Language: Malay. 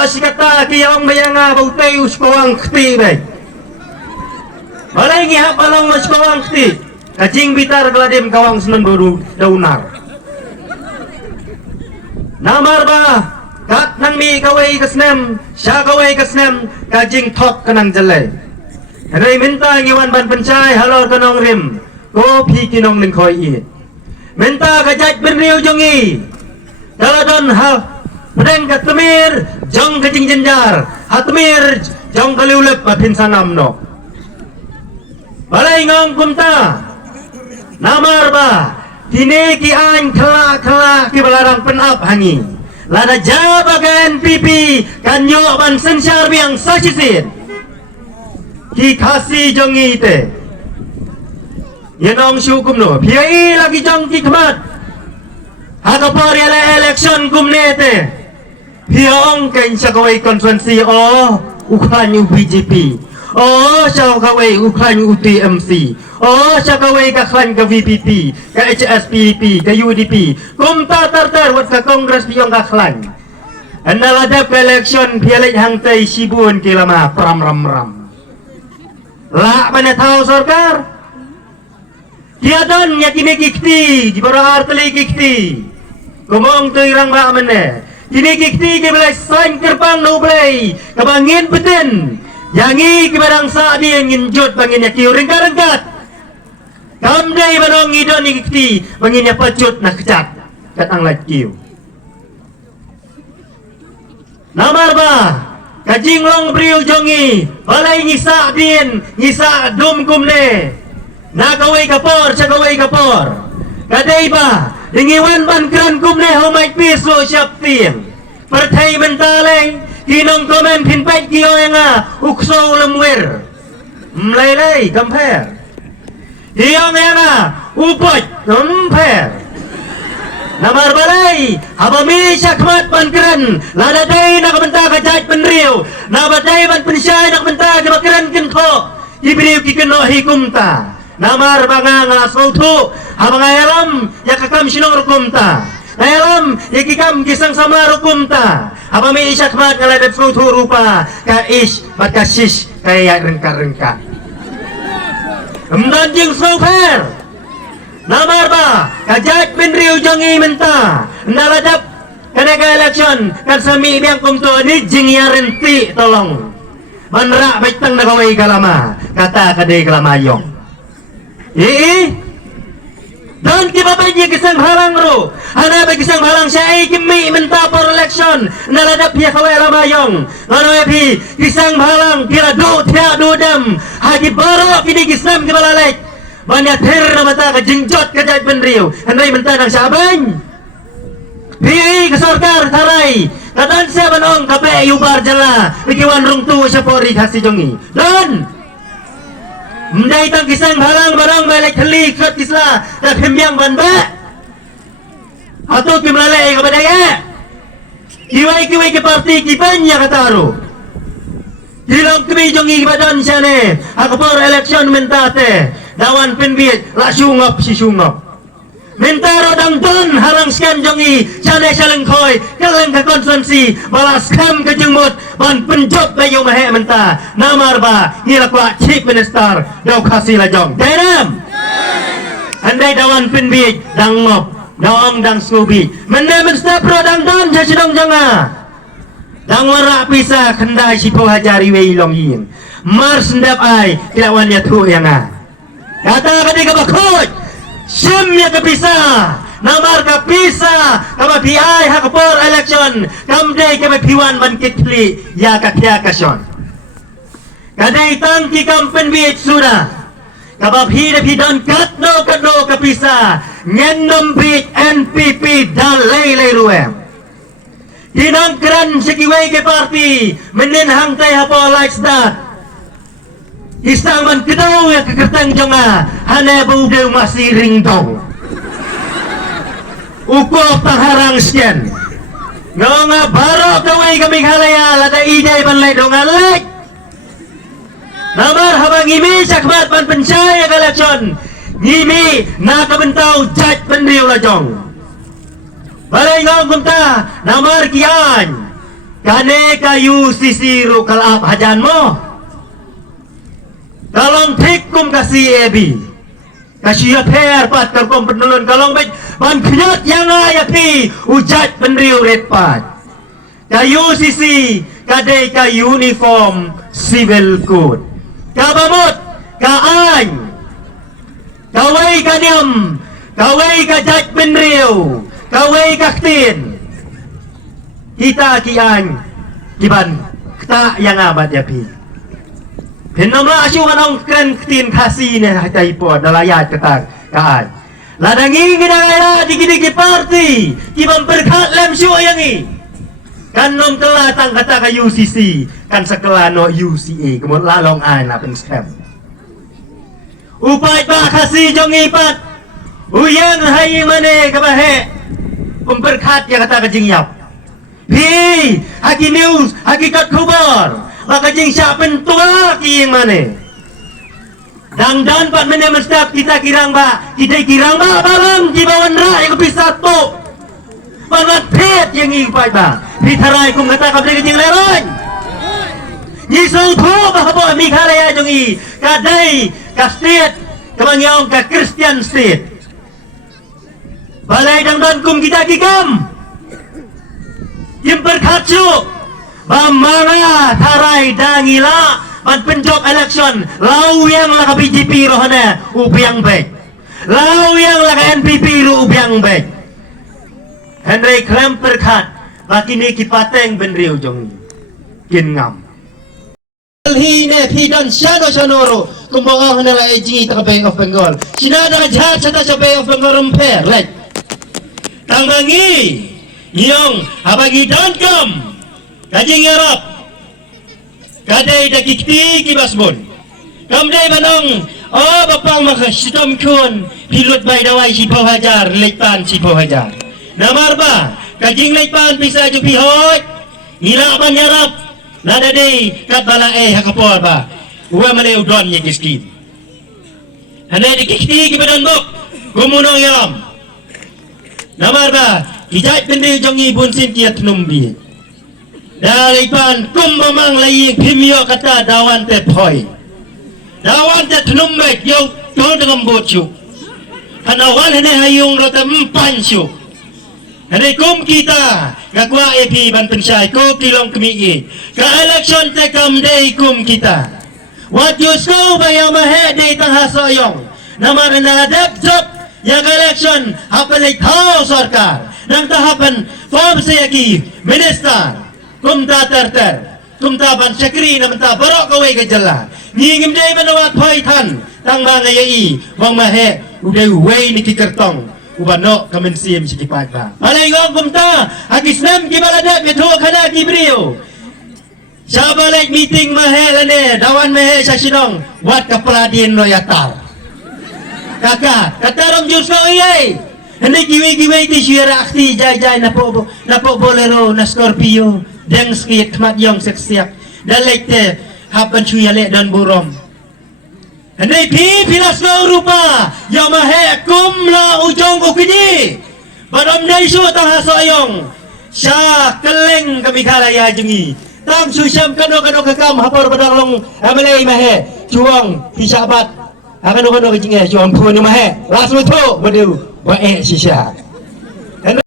Alo si kata kiyong bayanga bautay uskawang kti bay. Balay ngihap along uskawang kti. Kajing bitar geladim kawang senan bodu daunar. Namar ba kat nang mi kaway kasnem, siya kaway kasnem kajing tok kanang jalay. Haday minta ngiwan ban pencay halor kanong rim. Ko pi kinong ning koy it. Minta kajat benriu jongi. Daladon hal pedeng katmir jong kajing jenjar. Hatmir jong kaliulep mapin sanam no. Balay ngong kumta. Namar ba kini ki an kala ki balarang penap hangi. Lada jaba ke NPP kanyo ban sensyar biang sasisin. Ki kasih jongi ite. Yanong syukum no. Piyai lagi jong ki kemat. Hakapar yala election kumnete. Piyong kain siya kaway konferensi o ukhanyu BJP. O siya kaway ukhanyu UTMC. O siya kaway kaklan ka VPP, ka HSPP, ka UDP. Kum tatar wat ka kongres piyong kaklan. Analadap ka election piyalik hangtay sibun kilama pram ram. La manatao sarkar. Tiadon ya kini kikti, gibarang arteli kikti. Kumong tu irang ba amane. Kini kikti gibalay sign kerpang no blay. Kabangin betin. Yangi gibarang sabi ngin jod bangin ya kiuring karangkat. Kamday banong idon ni kikti bangin ya pacut na kecat. Katang lat kiu. Namar ba? Kajing long briu jongi. Balay ngisa din, ngisa dum kumne. Nakaway kapor, sakaway kapor. Kaday ba? Dingiwan ban kran kumne humay piso siap tim. Pertay mentalay, kinong komen pinpait kiyo nga ukso lemwer. Mlaylay, compare. Hiyong nga upot, compare. Namar balay, habami syakmat ban kran. Ladaday nakabenta kajat penriw. Nabaday ban pensyay nakabenta kibakran kento. Ibriw kikeno hikumta. Namar banga ngalasau tu, habang ayalam yakakam sinong rukumta. Ayalam yakikam kisang sama rukumta. Habang may isyak mat ngaladap tu rupa ka ish batkasish kaya rengka. Mdanjing sofer. Namar ba kajat benriu jongi menta. Naladap kanaka election kan sami biang kumto ni jing yarenti tolong. Manra baitang nagaway kalama kata kadai kalamayong. Dan kibabay niya kisang halang ro. Hanapay kisang halang siya ay kimi menta for election. Naladap niya kaway alamayong. Ano yapi kisang halang kira do tiya do dam. Hagi baro kini kisam kibalalek. Banyatir na mata ka jingjot ka jayat benriw. Hanay menta ng sabang. Piyay kasorkar taray. Katan siya banong kape yubar jala. Bikiwan rung tu siya pori kasi jongi. Don! Mday tang kisang halang barang balik hali kat kisla tak hembyang banba atau kimlalay kabadaya kiway ke parti kipanya kataro hilong kibijong ibadan siya ne akapor eleksyon mentate dawan penbit la sungop si sungop mentaro dang don halang skan jongi siya ne siya lengkoy kaleng ka konsensi balas kam ka jengmut ban penjob bayo mahe menta namar ba ngilakwa chief minister daw kasih lajong dalam andai dawan penbit dang ngop daong dang skubi menemen stapro dang don jasidong janga dang wara pisa kendai sipo hajari wei long yin mar sendap ai kilawan ya tu yang kata kadai kabakot sim ya kepisa namar kapisa kama piai hakapor election kamday kama piwan man kitli ya kakya kasyon kadai tangki kampen biit sudah kama pida pidan katno kapisa ngendom biit NPP dalay ruem dinangkran sekiway ke parti meninhang tay hapo likes that isang man kedaw ya kekertang jonga hana baudew masih ringdong uko pangharang siyan nga baro kaway kaming halaya lada iday banlay dongan like namar habang imi sakmat pan pensay ang eleksyon ngimi nakabentaw jat penriw lajong balay nga kumta namar kiyan Kane kayu sisiru kalap hajan mo. Kalong tikum kasih ebi. Kasih per pat kalkom penulun kalong bet ban knyat yang ayapi ujat penriu retpat. Kayu sisi kadai ka uniform civil code. Kabamot kaan. Kawai kanyam, kawai ka jat penriu, kawai kaktin. Kita kian kiban kita yang abad ya pi. Penama asyuk anong kren ktin kasih ne hatai po dalayat ketak kaan. Ladangi ngidaya digi-digi party kiban berkat lem syuk yang i. Kan nom telah tang kata ka UCC kan sekela no UCA kemudian lalong an apen scam. Upai pa kasih jong ipat. Uyan hai mane kabahe. Pemberkat yang kata kajing yap. Pi haki news hakikat khabar. Maka jing siapen tua ki yang mana? Dan pat mana mestap kita kirang ba balang di bawah rai ke pisatu. Manat pet yang ipai ba. Ditarai kum kata kabri jing leroy. Nyisong tu bahwa mikalaya jong i kadai ka state kemangyong ka Christian state. Balai dangdan kum kita kikam. Yang berkacu. Bamanga tarai dangila ban penjok election lau yang laka BJP rohana ubiang baik lau yang laka NPP ru ubiang baik Henry Klem perkat baki ni kipateng benriu jong kin ngam hi ne pidan syado sonoro kumbawa hanala eji ta Bay of Bengal sinada jhat sata sa Bay of Bengal rumper like tangbangi yong abagi dankam kajing Arab kadai dakikti kibasbon kamdai banong oh bapang maka sitom kun pilot bay dawai si hajar lekpan si hajar namar ba kajing lekpan bisa ju pihot ngila ban Arab nada dei kat bala hakapor ba uwa male udon ye kiskin hanai dikikti kibadan bok gumunong yalam namar ba kijat pendai jongi bunsin kiat numbi daripan kumbamang laying pimio kata dawan te poi dawan te tunumbek yung tuh dengan bocu hanawan hene hayung rota empan syuk hene kum kita gakwa epi ban pensai ko tilong kemii ka election te kamdei kum kita what you so bayang mahe de tang hasoyong namar naladap job yang election hapalay tao sarkar nang tahapan form sayaki minister kumta terter kumta ban sekri namanta barok kawai gejala ngingim dei manawat phaitan tang ba ngai wang mahe udai wei ni kikertong ubano kamensim sikipat ba alai ngom kumta agisnam kibalada betho khana kibriu sabalek meeting mahe lane dawan mahe sasinong wat kapaladin no yatar kakak katarong jusno iye hendak giwe-giwe ti syira akti jai-jai na po bolero na Scorpio deng skit mat yong seksiak dalek te hapan chuyale dan burom hendak pi pilas no rupa yamahe kumla ujong ukini badom dai su tang hasoyong sya keleng kami kalaya jengi tam susam kano kakam hapor badang long amalai mahe juang pisabat akan kano kejinge juang pun mahe las lu tu badu bae sisa